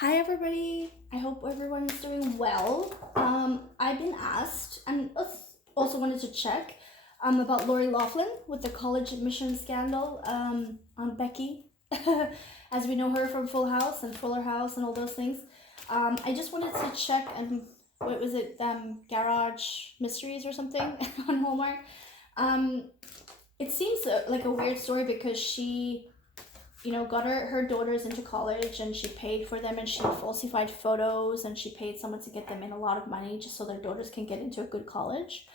Hi, everybody. I hope everyone is doing well. I've been asked, and also wanted to check about Lori Loughlin with the college admission scandal on Becky, as we know her from Full House and Fuller House and all those things. I just wanted to check and what was it, Garage Mysteries or something on Hallmark. Um, it seems like a weird story because she got her daughters into college and she paid for them and she falsified photos and she paid someone to get them in a lot of money just so their daughters can get into a good college.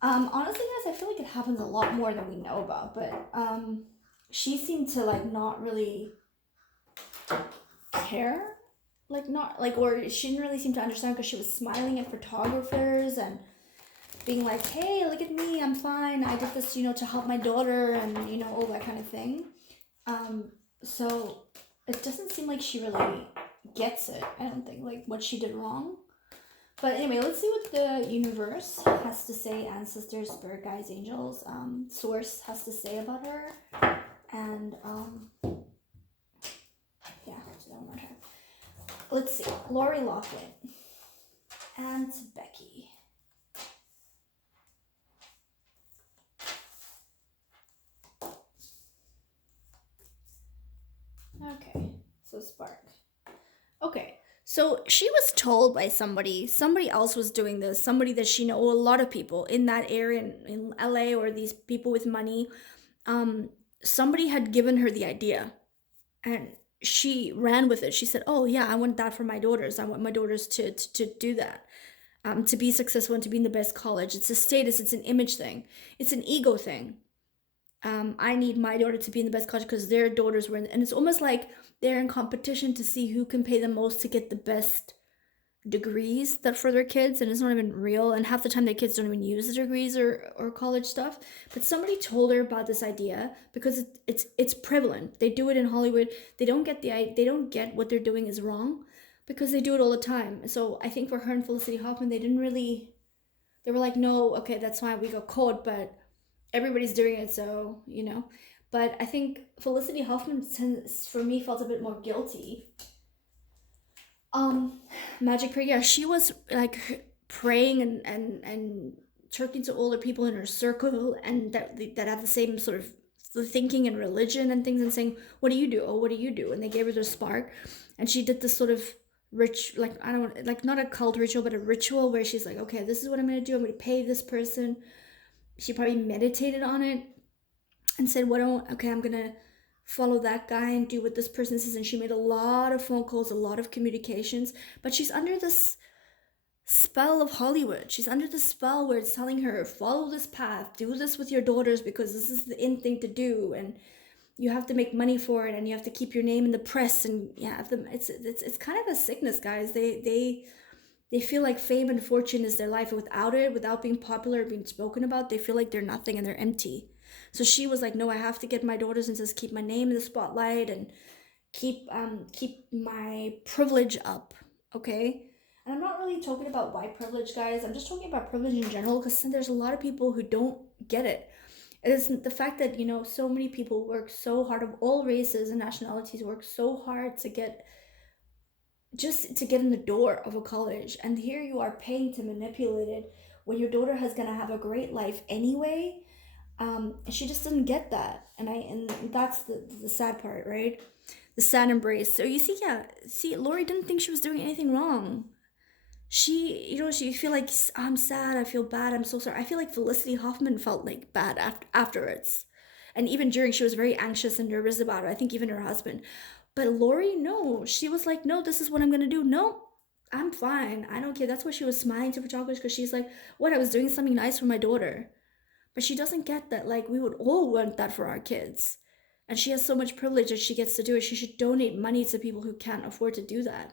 Honestly, guys, I feel like it happens a lot more than we know about, but she seemed to like not really care, like not like, or she didn't really seem to understand because she was smiling at photographers and being like, "Hey, look at me, I'm fine. I did this, to help my daughter," and all that kind of thing. Um, so it doesn't seem like she really gets it. I don't think like what she did wrong. But anyway, let's see what the universe has to say, ancestors, spirit guides, angels, source has to say about her. And yeah, so one more time. Let's see. Lori Loughlin and Becky. Okay, so Spark. Okay, so she was told by somebody else was doing this, somebody that she know, a lot of people in that area in LA, or these people with money. Um, Somebody had given her the idea, and she ran with it. She said, "Oh yeah, I want that for my daughters. I want my daughters to do that, to be successful and to be in the best college. It's a status. It's an image thing. It's an ego thing. I need my daughter to be in the best college because their daughters were in, and it's almost like they're in competition to see who can pay the most to get the best degrees that for their kids, and it's not even real, and half the time their kids don't even use the degrees or college stuff. But somebody told her about this idea because it's prevalent. They do it in Hollywood. They don't get what they're doing is wrong because they do it all the time. So I think for her and Felicity Hoffman, they were like, no, okay, that's fine, we got caught, but everybody's doing it, so but I think Felicity Hoffman, for me, felt a bit more guilty. um Magic prayer, yeah, she was like praying and talking to older people in her circle, and that have the same sort of the thinking and religion and things, and saying, "What do you do? Oh, what do you do?" And they gave her the spark, and she did this sort of rich, like, I don't want, like, not a cult ritual, but a ritual where she's like, "Okay, this is what I'm gonna do. I'm gonna pay this person." She probably meditated on it and said, "What don't okay, I'm gonna follow that guy and do what this person says." And she made a lot of phone calls, a lot of communications, but she's under this spell of Hollywood. She's under the spell where it's telling her, follow this path, do this with your daughters because this is the in thing to do, and you have to make money for it, and you have to keep your name in the press, and yeah, it's kind of a sickness, guys. They feel like fame and fortune is their life. Without it, without being popular, being spoken about, they feel like they're nothing and they're empty. So she was like, no, I have to get my daughters and just keep my name in the spotlight and keep my privilege up, okay? And I'm not really talking about white privilege, guys. I'm just talking about privilege in general, because there's a lot of people who don't get it. It is the fact that so many people work so hard, of all races and nationalities, work so hard to get just to get in the door of a college, and here you are paying to manipulate it when your daughter has gonna have a great life anyway. And she just doesn't get that, and that's the sad part, right? The sad embrace. So you see, yeah, see, Lori didn't think she was doing anything wrong. She feel like, I'm sad, I feel bad, I'm so sorry. I feel like Felicity Hoffman felt like bad afterwards, and even during, she was very anxious and nervous about it. I think even her husband. But Lori, no, she was like, no, this is what I'm gonna do. No, I'm fine, I don't care. That's why she was smiling to photographers, because she's like, what, I was doing something nice for my daughter. But she doesn't get that, like, we would all want that for our kids, and she has so much privilege that she gets to do it. She should donate money to people who can't afford to do that.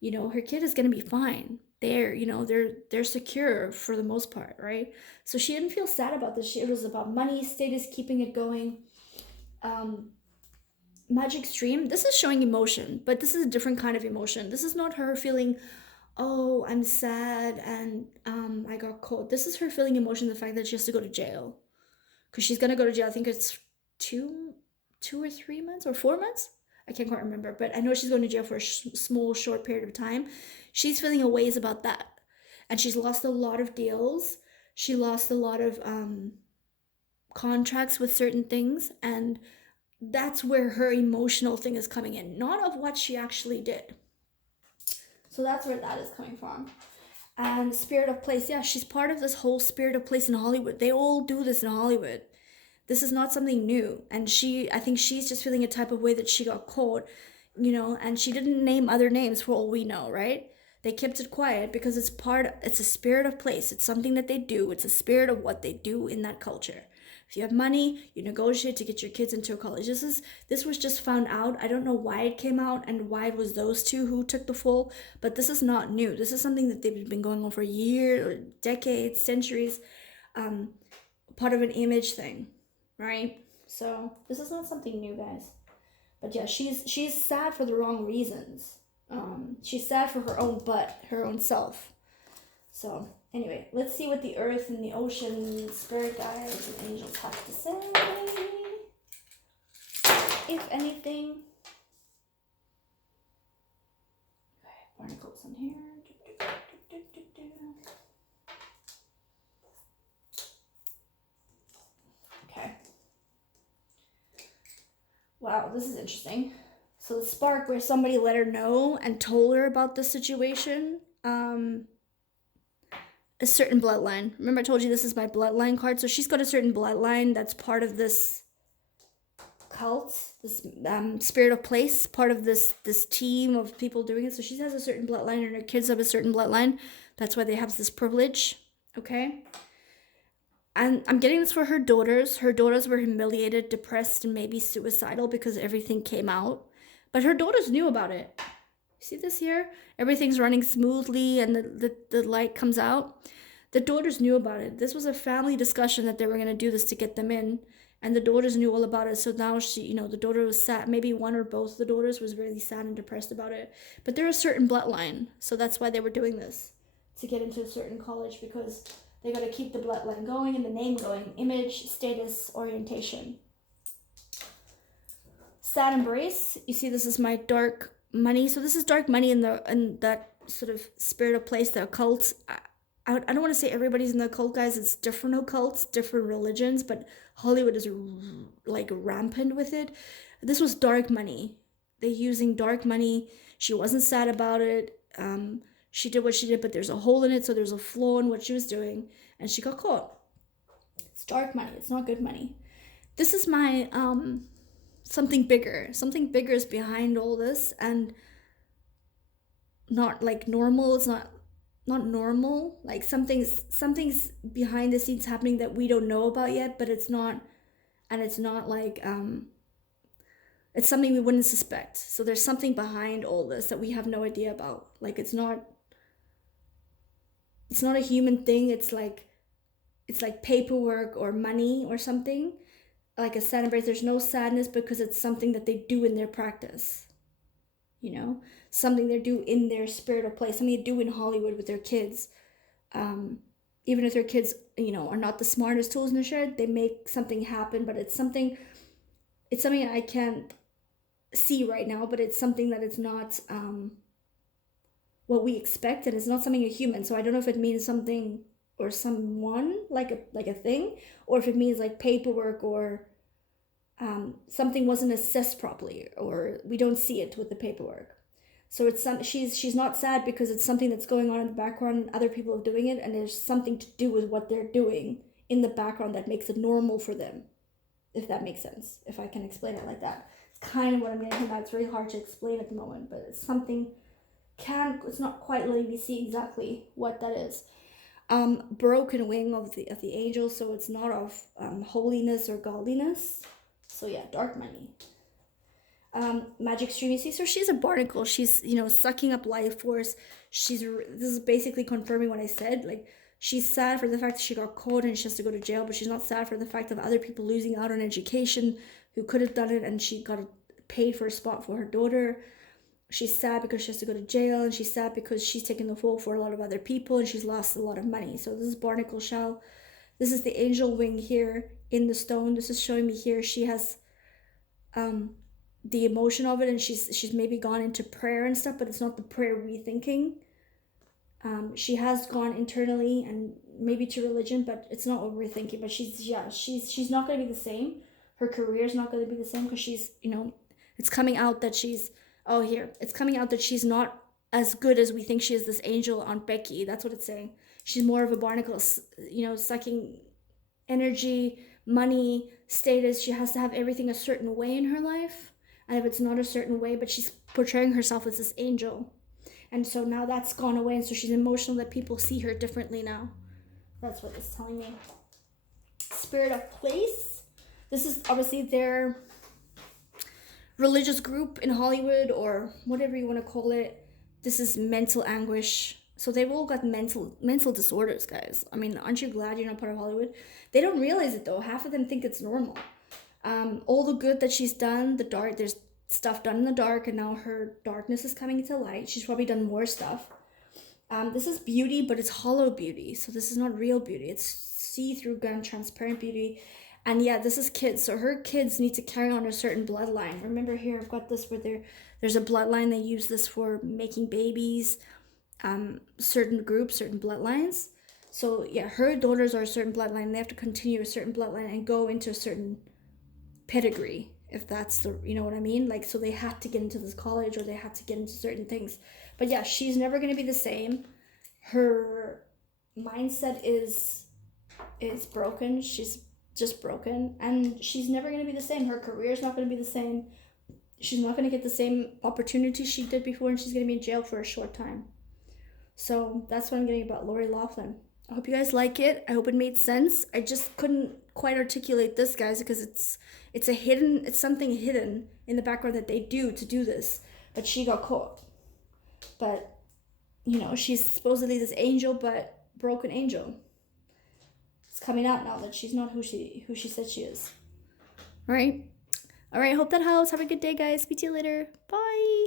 Her kid is going to be fine. They're secure for the most part, right? So she didn't feel sad about this. It was about money, status, keeping it going. um Magic stream, this is showing emotion, but this is a different kind of emotion. This is not her feeling, oh, I'm sad and I got caught. This is her feeling emotion, the fact that she has to go to jail, because she's going to go to jail. I think it's two or 3 months or 4 months. I can't quite remember, but I know she's going to jail for a small, short period of time. She's feeling a ways about that. And she's lost a lot of deals. She lost a lot of contracts with certain things. And that's where her emotional thing is coming in, not of what she actually did. So that's where that is coming from. And Spirit of Place, yeah, she's part of this whole Spirit of Place in Hollywood. They all do this in Hollywood. This is not something new. And I think she's just feeling a type of way that she got caught, and she didn't name other names for all we know, right? They kept it quiet because it's a spirit of place. It's something that they do. It's a spirit of what they do in that culture. If you have money, you negotiate to get your kids into a college. This was just found out. I don't know why it came out and why it was those two who took the fall, but this is not new. This is something that they've been going on for years or decades, centuries, part of an image thing, right? So this is not something new, guys. But yeah, she's sad for the wrong reasons. She's sad for her own butt, her own self. So anyway, let's see what the earth and the ocean, spirit guides, and angels have to say. If anything. Okay, barnacles in here. Okay. Wow, this is interesting. So the spark where somebody let her know and told her about the situation. A certain bloodline. Remember I told you this is my bloodline card. So she's got a certain bloodline that's part of this cult, this spirit of place, part of this team of people doing it. So she has a certain bloodline and her kids have a certain bloodline. That's why they have this privilege. Okay. And I'm getting this for her daughters. Her daughters were humiliated, depressed, and maybe suicidal because everything came out. But her daughters knew about it. See this here? Everything's running smoothly and the light comes out. The daughters knew about it. This was a family discussion that they were going to do this to get them in. And the daughters knew all about it. So now the daughter was sad. Maybe one or both of the daughters was really sad and depressed about it. But they're a certain bloodline. So that's why they were doing this. To get into a certain college because they got to keep the bloodline going and the name going. Image, status, orientation. Sad embrace. You see, this is my dark money. So this is dark money in that sort of spirit of place, the occult. I don't want to say everybody's in the occult, guys. It's different occults, different religions, but Hollywood is like rampant with it. This was dark money. They're using dark money. She wasn't sad about it. She did what she did, but there's a hole in it, so there's a flaw in what she was doing, and she got caught. It's dark money. It's not good money. This is my something bigger. Something bigger is behind all this, and not like normal. It's not normal. Like something's behind the scenes happening that we don't know about yet, but it's not like it's something we wouldn't suspect. So there's something behind all this that we have no idea about. Like it's not a human thing. It's like paperwork or money or something. Like a sad embrace, there's no sadness because it's something that they do in their practice. Something they do in their spirit of place, something they do in Hollywood with their kids. Even if their kids, are not the smartest tools in the shed, they make something happen, but it's something I can't see right now, but it's something that it's not what we expect, and it's not something a human. So I don't know if it means something or someone like a thing, or if it means like paperwork or something wasn't assessed properly, or we don't see it with the paperwork. So she's not sad because it's something that's going on in the background and other people are doing it, and there's something to do with what they're doing in the background that makes it normal for them, if that makes sense, if I can explain it like that. It's kind of what I'm getting at. It's really hard to explain at the moment, but it's something it's not quite letting me see exactly what that is. Broken wing of the angel, so it's not of holiness or godliness. So yeah, dark money. Magic stream, you see, so she's a barnacle. She's sucking up life force. This is basically confirming what I said. Like, she's sad for the fact that she got caught and she has to go to jail, but she's not sad for the fact of other people losing out on education who could have done it, and she got paid for a spot for her daughter. She's sad because she has to go to jail, and she's sad because she's taken the fall for a lot of other people and she's lost a lot of money. So this is barnacle shell. This is the angel wing here in the stone. This is showing me here she has the emotion of it, and she's maybe gone into prayer and stuff, but it's not the prayer we thinking. She has gone internally and maybe to religion, but it's not what we're thinking. But she's not going to be the same. Her career is not going to be the same because she's, it's coming out that she's, oh, here, it's coming out that she's not as good as we think she is, this angel on Becky. That's what it's saying. She's more of a barnacle, sucking energy, money, status. She has to have everything a certain way in her life. And if it's not a certain way, but she's portraying herself as this angel. And so now that's gone away, and so she's emotional that people see her differently now. That's what it's telling me. Spirit of place. This is obviously their religious group in Hollywood, or whatever you want to call it. This is mental anguish. So they've all got mental disorders, guys. I mean, aren't you glad you're not part of Hollywood? They don't realize it though. Half of them think it's normal. All the good that she's done, there's stuff done in the dark, and now her darkness is coming into light. She's probably done more stuff. This is beauty, but it's hollow beauty. So this is not real beauty. It's see-through, transparent beauty. And yeah, this is kids. So her kids need to carry on a certain bloodline. Remember here, I've got this where there's a bloodline. They use this for making babies, certain groups, certain bloodlines. So yeah, her daughters are a certain bloodline. They have to continue a certain bloodline and go into a certain pedigree, if that's the, you know what I mean? Like, so they had to get into this college, or they had to get into certain things. But yeah, she's never going to be the same. Her mindset is broken. She's just broken, and she's never going to be the same. Her career is not going to be the same. She's not going to get the same opportunities she did before, and she's going to be in jail for a short time. So that's what I'm getting about Lori Loughlin. I hope you guys like it. I hope it made sense. I just couldn't quite articulate this, guys, because it's something hidden in the background that they do to do this. But she got caught. But, she's supposedly this angel, but broken angel. It's coming out now that she's not who she said she is. All right. Hope that helps. Have a good day, guys. Speak to you later. Bye.